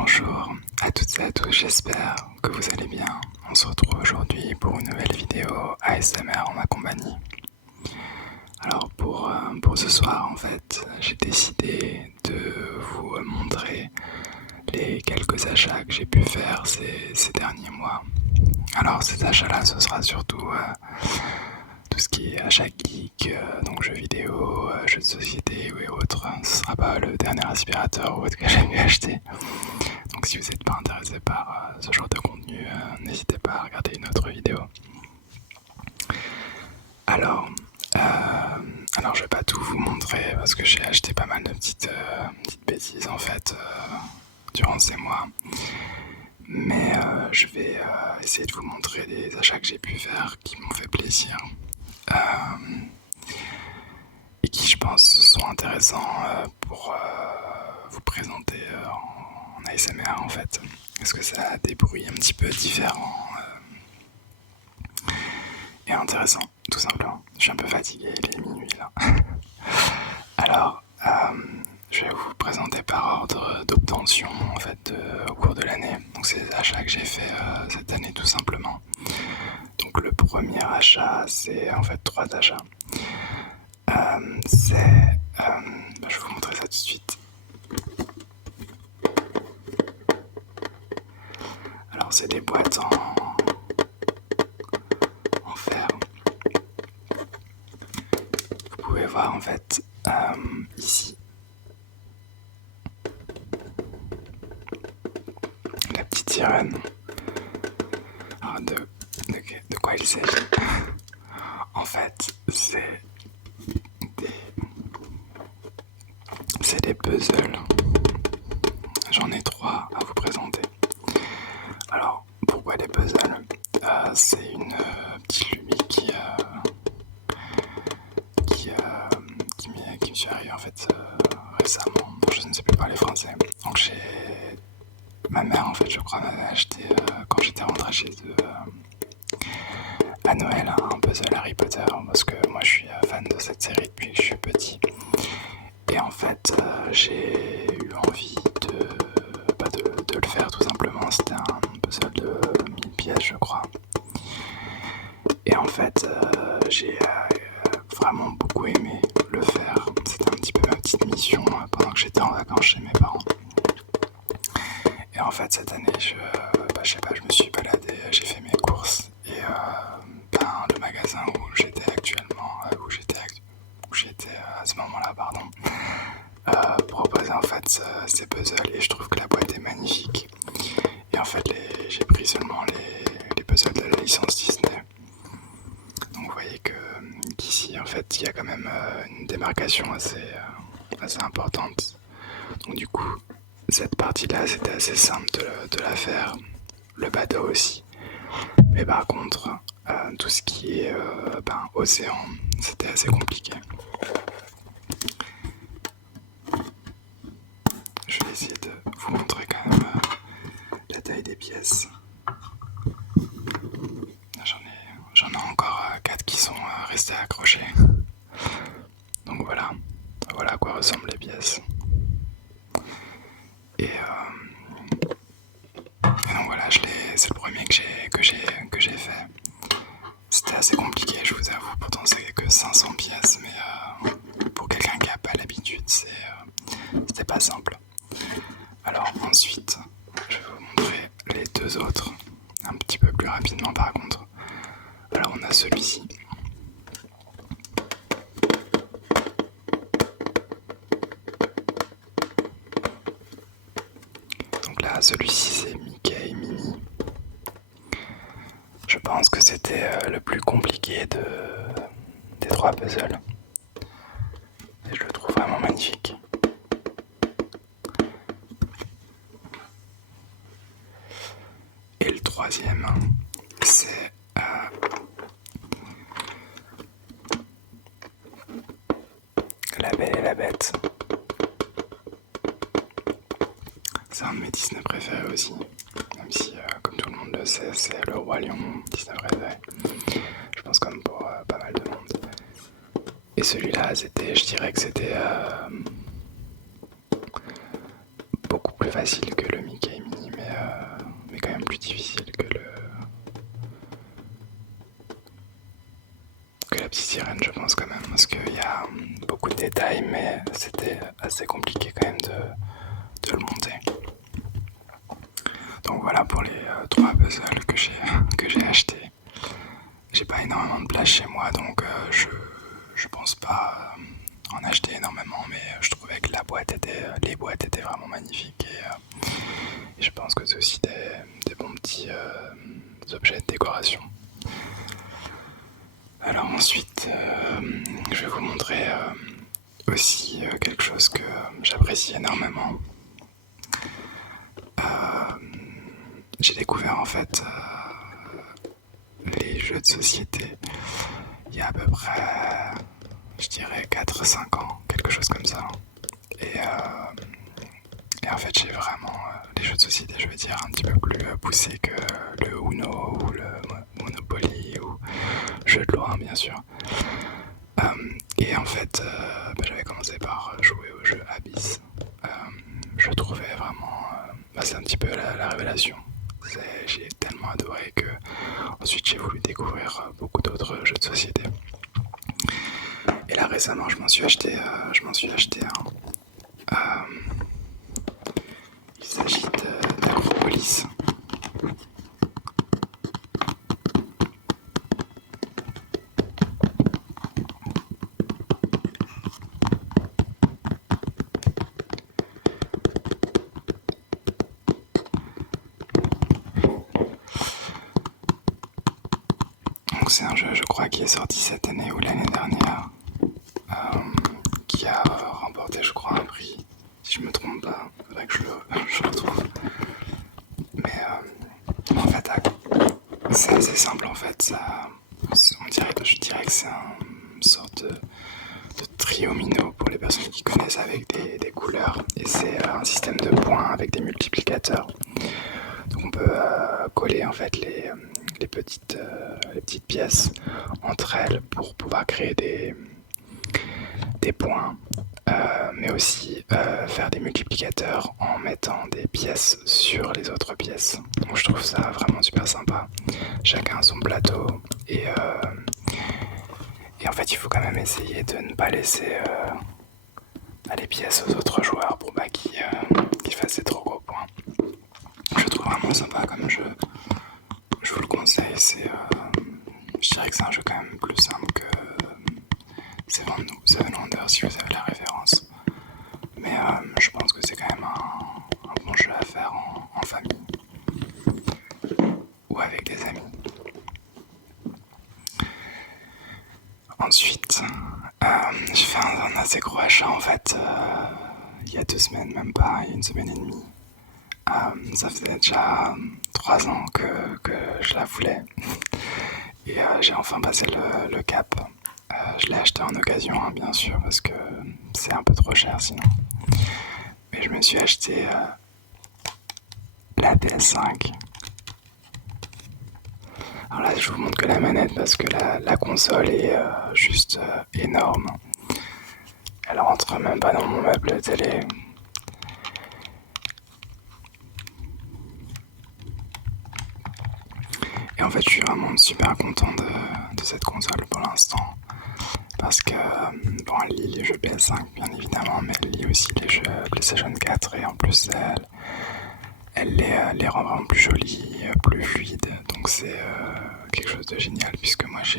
Bonjour à toutes et à tous, j'espère que vous allez bien. On se retrouve aujourd'hui pour une nouvelle vidéo ASMR en ma compagnie. Alors pour ce soir en fait, j'ai décidé de vous montrer les quelques achats que j'ai pu faire ces derniers mois. Alors ces achats-là, ce sera surtout tout ce qui est achat geek, donc jeux vidéo, jeux de société et autres. Ce sera pas le dernier aspirateur ou autre que j'ai pu acheter. Donc si vous n'êtes pas intéressé par ce genre de contenu, n'hésitez pas à regarder une autre vidéo. Alors, je vais pas tout vous montrer parce que j'ai acheté pas mal de petites bêtises en fait durant ces mois. Mais je vais essayer de vous montrer des achats que j'ai pu faire qui m'ont fait plaisir. Et qui je pense sont intéressants pour vous présenter en ASMR en fait. Parce que ça a des bruits un petit peu différents et intéressants, tout simplement. Je suis un peu fatigué, il est minuit là. Alors, je vais vous présenter par ordre d'obtention en fait au cours de l'année. Donc c'est les achats que j'ai fait cette année tout simplement. Donc le premier achat, c'est en fait 3 achats. Je vais vous montrer ça tout de suite. Alors c'est des boîtes en fer. Vous pouvez voir en fait ici la petite sirène. Alors de quoi il s'agit? En fait c'est des puzzles. J'en ai 3 à vous présenter. Alors pourquoi des puzzles? C'est une petite lubie qui me suis arrivée en fait récemment. Je ne sais plus parler français. Donc ma mère en fait je crois m'avait acheté quand j'étais rentré chez eux à Noël un puzzle Harry Potter parce que moi je suis fan de cette série depuis que je suis petit. Et en fait j'ai eu envie de le faire tout simplement. C'était un puzzle de 1000 pièces je crois. Et en fait j'ai vraiment beaucoup aimé le faire. C'était un petit peu ma petite mission pendant que j'étais en vacances chez mes parents. Et en fait cette année je sais pas, je me suis baladé, j'ai fait mes courses et le magasin où j'étais à ce moment-là proposait en fait ces puzzles et je trouve que la boîte est magnifique. Et en fait j'ai pris seulement les puzzles de la licence Disney. Donc vous voyez qu'ici en fait il y a quand même une démarcation assez importante. Donc du coup cette partie-là, c'était assez simple de la faire. Le bateau aussi. Mais par contre, tout ce qui est océan, c'était assez compliqué. Je vais essayer de vous montrer quand même la taille des pièces. J'en ai encore 4 qui sont restés accrochés. Donc voilà à quoi ressemblent les pièces. Et donc voilà, c'est le premier que j'ai fait. C'était assez compliqué, je vous avoue, pourtant c'est que 500 pièces, mais pour quelqu'un qui n'a pas l'habitude, c'était pas simple. Alors ensuite, je vais vous montrer les 2 autres, un petit peu plus rapidement par contre. Alors on a celui-ci. Donc là, celui-ci c'est Mickey et Minnie. Je pense que c'était le plus compliqué des 3 puzzles. Et je le trouve vraiment magnifique. Et le troisième, c'est La Belle et la Bête. C'est un de mes Disney préférés aussi. Même si, comme tout le monde le sait, c'est le Roi Lion, Disney préféré. Je pense comme pour pas mal de monde. Et celui-là, je dirais que c'était beaucoup plus facile que le Mickey Mini, mais quand même plus difficile que la petite sirène, je pense quand même, parce qu'il y a beaucoup de détails, mais c'était assez compliqué quand même de le monter. Donc voilà pour les 3 puzzles que j'ai achetés. J'ai pas énormément de place chez moi, donc je pense pas en acheter énormément, mais je trouvais que les boîtes étaient vraiment magnifiques et je pense que c'est aussi des bons petits objets de décoration. Alors ensuite, je vais vous montrer aussi quelque chose que j'apprécie énormément. J'ai découvert en fait les jeux de société il y a à peu près, je dirais 4-5 ans, quelque chose comme ça. Et, et en fait, j'ai vraiment les jeux de société, je veux dire, un petit peu plus poussés que le Uno ou le Monopoly ou jeu de loi, bien sûr. Et en fait, j'avais commencé par jouer au jeu Abyss. Je trouvais vraiment, c'est un petit peu la révélation. J'ai tellement adoré que ensuite j'ai voulu découvrir beaucoup d'autres jeux de société. Et là récemment, je m'en suis acheté un. Il s'agit d'Acropolis. Donc c'est un jeu, je crois, qui est sorti cette année ou l'année dernière, qui a remporté, je crois, un prix. Si je me trompe pas, faudrait que je le retrouve. Mais en fait, c'est assez simple en fait. Je dirais que c'est une sorte de triomino pour les personnes qui connaissent avec des couleurs. Et c'est un système de points avec des multiplicateurs. Donc on peut coller en fait les petites pièces entre elles pour pouvoir créer des points, mais aussi faire des multiplicateurs en mettant des pièces sur les autres pièces. Donc je trouve ça vraiment super sympa. Chacun a son plateau et en fait il faut quand même essayer de ne pas laisser les pièces aux autres joueurs pour pas qu'ils fassent des trop gros points. Je trouve vraiment sympa comme jeu. Je vous le conseille, je dirais que c'est un jeu quand même plus simple que Seven Wonders si vous avez la référence. Mais je pense que c'est quand même un bon jeu à faire en famille ou avec des amis. Ensuite, j'ai fait un assez gros achat en fait il y a 2 semaines, même pas, il y a 1 semaine et demie. Ça faisait déjà 3 ans que je la voulais et j'ai enfin passé le cap. Je l'ai acheté en occasion, hein, bien sûr, parce que c'est un peu trop cher sinon. Mais je me suis acheté la PS5. Alors là, je vous montre que la manette parce que la console est juste énorme. Elle rentre même pas dans mon meuble de télé. Et en fait, je suis vraiment super content de cette console pour l'instant. Parce que, bon, elle lit les jeux PS5 bien évidemment, mais elle lit aussi les jeux PlayStation 4 et en plus, elle les rend vraiment plus jolis, plus fluides. Donc c'est quelque chose de génial puisque moi je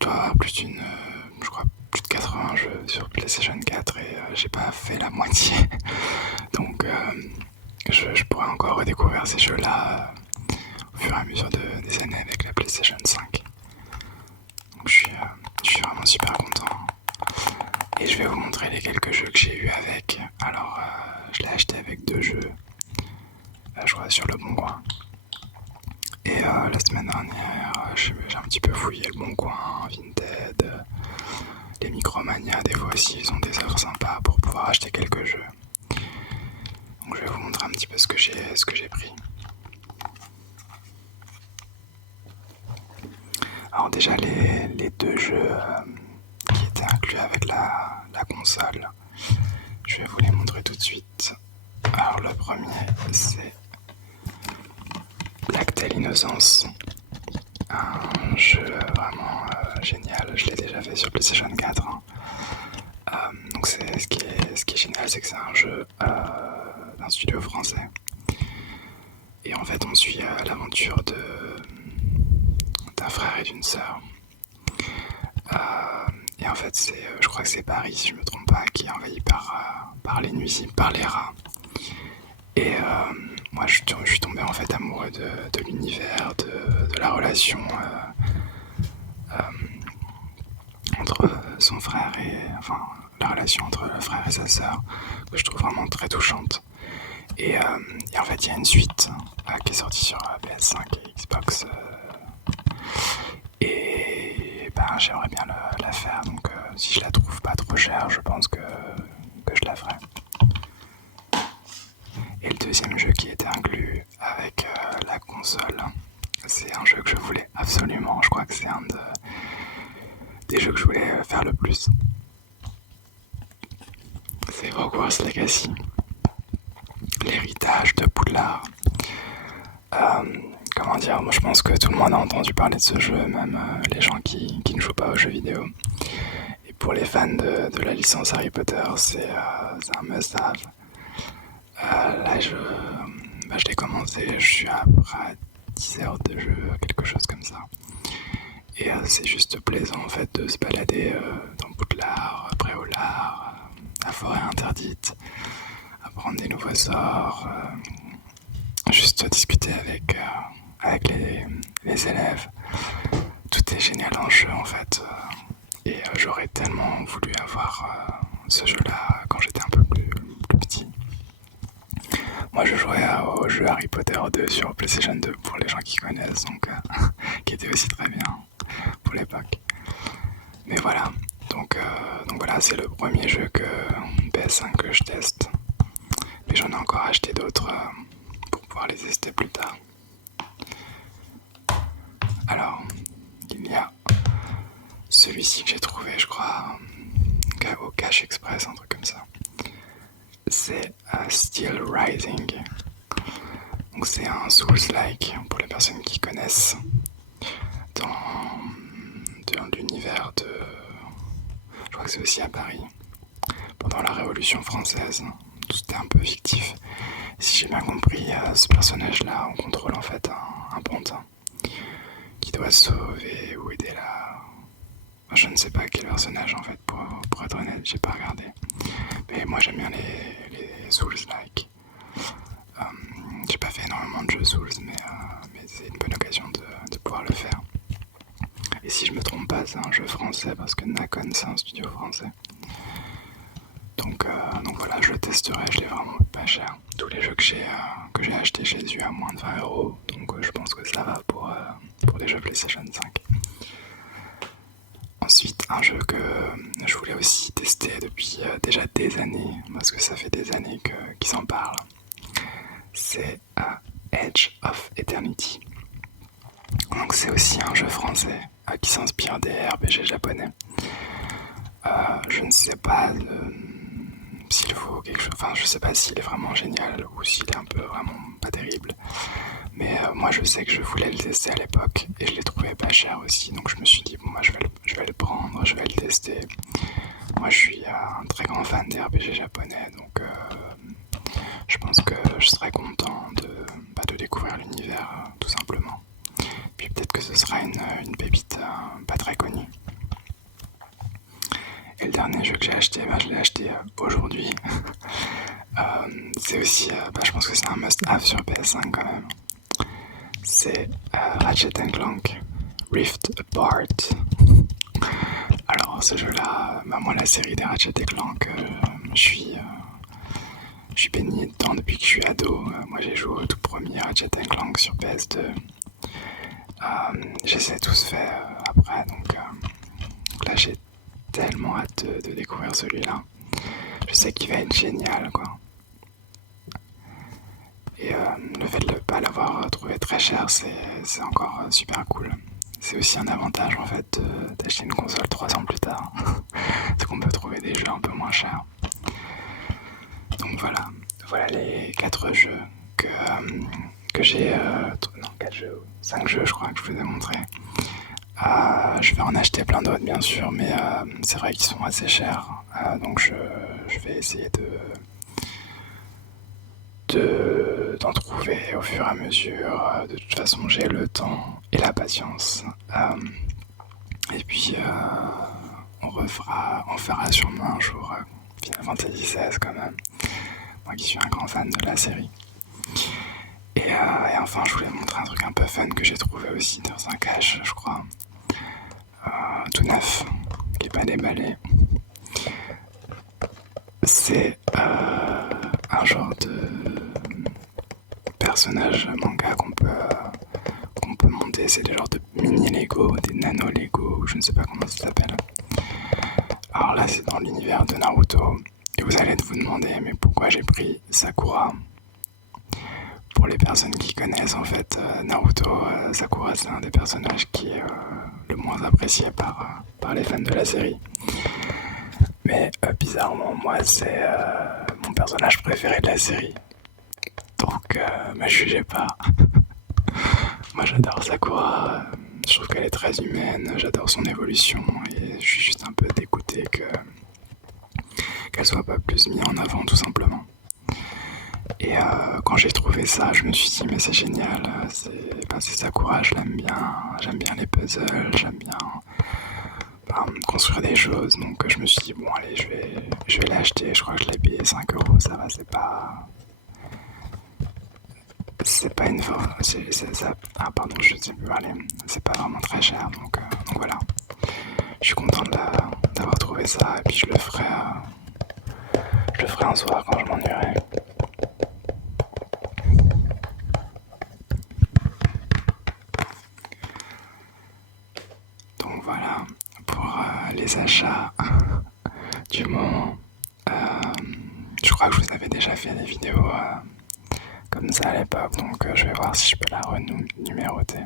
dois avoir je crois plus de 80 jeux sur PlayStation 4 et j'ai pas fait la moitié. Donc je pourrais encore redécouvrir ces jeux-là au fur et à mesure des années avec la PlayStation 5. Donc je suis vraiment super content. Et je vais vous montrer les quelques jeux que j'ai eu avec. Alors je l'ai acheté avec 2 jeux. Je crois sur le Bon Coin. Et la semaine dernière, j'ai un petit peu fouillé le Bon Coin, Vinted, les Micromania, des fois aussi ils ont des offres sympas pour pouvoir acheter quelques jeux. Donc je vais vous montrer un petit peu ce que j'ai pris. Alors déjà les 2 jeux qui étaient inclus avec la console, je vais vous les montrer tout de suite. Alors le premier c'est Black Innocence, un jeu vraiment génial, je l'ai déjà fait sur PlayStation 4. Donc ce qui est génial, c'est que c'est un jeu d'un studio français. Et en fait on suit l'aventure d'un frère et d'une sœur. Et en fait je crois que c'est Paris, si je me trompe pas, qui est envahi par les nuisibles, par les rats. Et moi je suis tombé en fait amoureux de l'univers, de la relation entre son frère la relation entre le frère et sa sœur, que je trouve vraiment très touchante. Et en fait il y a une suite qui est sortie sur PS5 et Xbox. Et ben j'aimerais bien la faire, donc si je la trouve pas trop chère, je pense que je la ferai. Et le deuxième jeu qui était inclus avec la console, c'est un jeu que je voulais absolument, je crois que c'est un des jeux que je voulais faire le plus. C'est Hogwarts Legacy, l'héritage de Poudlard. Comment dire, moi je pense que tout le monde a entendu parler de ce jeu, même les gens qui ne jouent pas aux jeux vidéo. Et pour les fans de la licence Harry Potter, c'est un must-have. Là je l'ai commencé, je suis à peu près à 10 heures de jeu, quelque chose comme ça. Et c'est juste plaisant en fait de se balader dans Poudlard, Préolard, la forêt interdite, apprendre des nouveaux sorts, juste discuter avec les élèves. Tout est génial en jeu en fait. Et j'aurais tellement voulu avoir ce jeu-là quand j'étais un peu plus petit. Moi je jouais au jeu Harry Potter 2 sur PlayStation 2 pour les gens qui connaissent, donc qui était aussi très bien pour l'époque. Mais voilà, donc voilà, c'est le premier jeu PS5 que je teste. Mais j'en ai encore acheté d'autres pour pouvoir les tester plus tard. Alors, il y a celui-ci que j'ai trouvé, je crois, au Cash Express, un truc comme ça. C'est Still Rising. Donc c'est un Souls-like pour les personnes qui connaissent. Dans l'univers de... Je crois que c'est aussi à Paris. Pendant la Révolution française, tout était un peu fictif. Et si j'ai bien compris, ce personnage-là, on contrôle en fait un pantin qui doit sauver ou aider je ne sais pas quel personnage en fait, pour être honnête, j'ai pas regardé. Mais moi j'aime bien les Souls-like. J'ai pas fait énormément de jeux Souls, mais c'est une bonne occasion de pouvoir le faire. Et si je me trompe pas, c'est un jeu français parce que Nacon c'est un studio français. Donc voilà, je le testerai, je l'ai vraiment pas cher. Tous les jeux que j'ai achetés, je les ai eu à moins de 20€, donc je pense que ça va pour les jeux PlayStation 5. Ensuite, un jeu que je voulais aussi tester depuis déjà des années, parce que ça fait des années qu'ils s'en parlent, c'est Edge of Eternity. Donc c'est aussi un jeu français qui s'inspire des RPG japonais. Je ne sais pas s'il faut quelque chose, enfin je sais pas s'il est vraiment génial ou s'il est un peu vraiment pas terrible. Mais moi je sais que je voulais le tester à l'époque et je l'ai trouvé pas cher aussi, donc je me suis dit bon moi je vais le prendre, je vais le tester. Moi je suis un très grand fan des RPG japonais, donc je pense que je serais content de découvrir l'univers tout simplement. Puis peut-être que ce sera une pépite pas très connue. Et le dernier jeu que j'ai acheté, je l'ai acheté aujourd'hui. C'est aussi, je pense que c'est un must-have sur PS5 quand même. C'est Ratchet & Clank Rift Apart. Alors ce jeu-là, moi la série des Ratchet & Clank, je suis baigné dedans depuis que je suis ado. Moi j'ai joué au tout premier Ratchet & Clank sur PS2. Je les ai tous faits après, donc là j'ai tellement hâte de découvrir celui-là. Je sais qu'il va être génial, quoi. Et le fait de ne pas l'avoir trouvé très cher, c'est encore super cool. C'est aussi un avantage en fait d'acheter une console 3 ans plus tard. C'est qu'on peut trouver des jeux un peu moins chers. Donc voilà, voilà les 4 jeux que j'ai, non 4 jeux, 5 jeux je crois que je vous ai montré. Je vais en acheter plein d'autres bien sûr, mais c'est vrai qu'ils sont assez chers, donc je vais essayer d'en trouver au fur et à mesure. De toute façon, j'ai le temps et la patience. Et puis, on fera sûrement un jour Final Fantasy XVI quand même. Moi qui suis un grand fan de la série. Et enfin, je voulais montrer un truc un peu fun que j'ai trouvé aussi dans un cache, je crois. Tout neuf, qui n'est pas déballé. C'est un genre de personnage manga qu'on peut monter. C'est des genres de mini Lego, des nano Lego, je ne sais pas comment ça s'appelle. Alors là, c'est dans l'univers de Naruto. Et vous allez vous demander, mais pourquoi j'ai pris Sakura? Pour les personnes qui connaissent, en fait, Naruto, Sakura, c'est un des personnages qui est le moins apprécié par les fans de la série. Mais bizarrement, moi, c'est mon personnage préféré de la série. Donc, me jugez pas. Moi, j'adore Sakura. Je trouve qu'elle est très humaine. J'adore son évolution. Et je suis juste un peu dégoûté qu'elle soit pas plus mise en avant, tout simplement. Et quand j'ai trouvé ça, je me suis dit, mais c'est génial. C'est Sakura, je l'aime bien. J'aime bien les puzzles. J'aime bien construire des choses. Donc, je me suis dit, bon, allez, je vais l'acheter. Je crois que je l'ai payé 5 €. Ça va, c'est pas une pardon, je sais plus parler. C'est pas vraiment très cher, donc voilà. Je suis content d'avoir trouvé ça et puis je le ferai un soir quand je m'ennuierai. Donc voilà pour les achats du moment. Je crois que je vous avais déjà fait des vidéos comme ça à l'époque, donc je vais voir si je peux la renuméroter.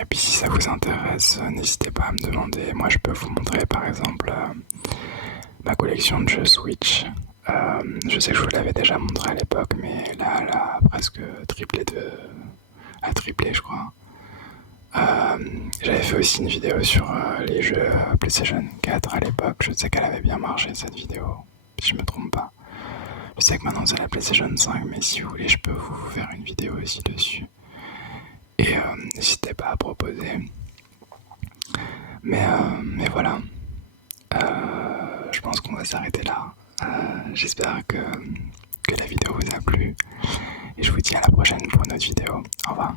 Et puis si ça vous intéresse, n'hésitez pas à me demander. Moi je peux vous montrer par exemple ma collection de jeux Switch. Je sais que je vous l'avais déjà montré à l'époque, mais là elle a presque triplé a triplé je crois. J'avais fait aussi une vidéo sur les jeux PlayStation 4 à l'époque. Je sais qu'elle avait bien marché cette vidéo, si je me trompe pas. Je sais que maintenant c'est la PlayStation 5, mais si vous voulez, je peux vous faire une vidéo aussi dessus. Et n'hésitez pas à proposer. Mais voilà. Je pense qu'on va s'arrêter là. J'espère que la vidéo vous a plu. Et je vous dis à la prochaine pour une autre vidéo. Au revoir.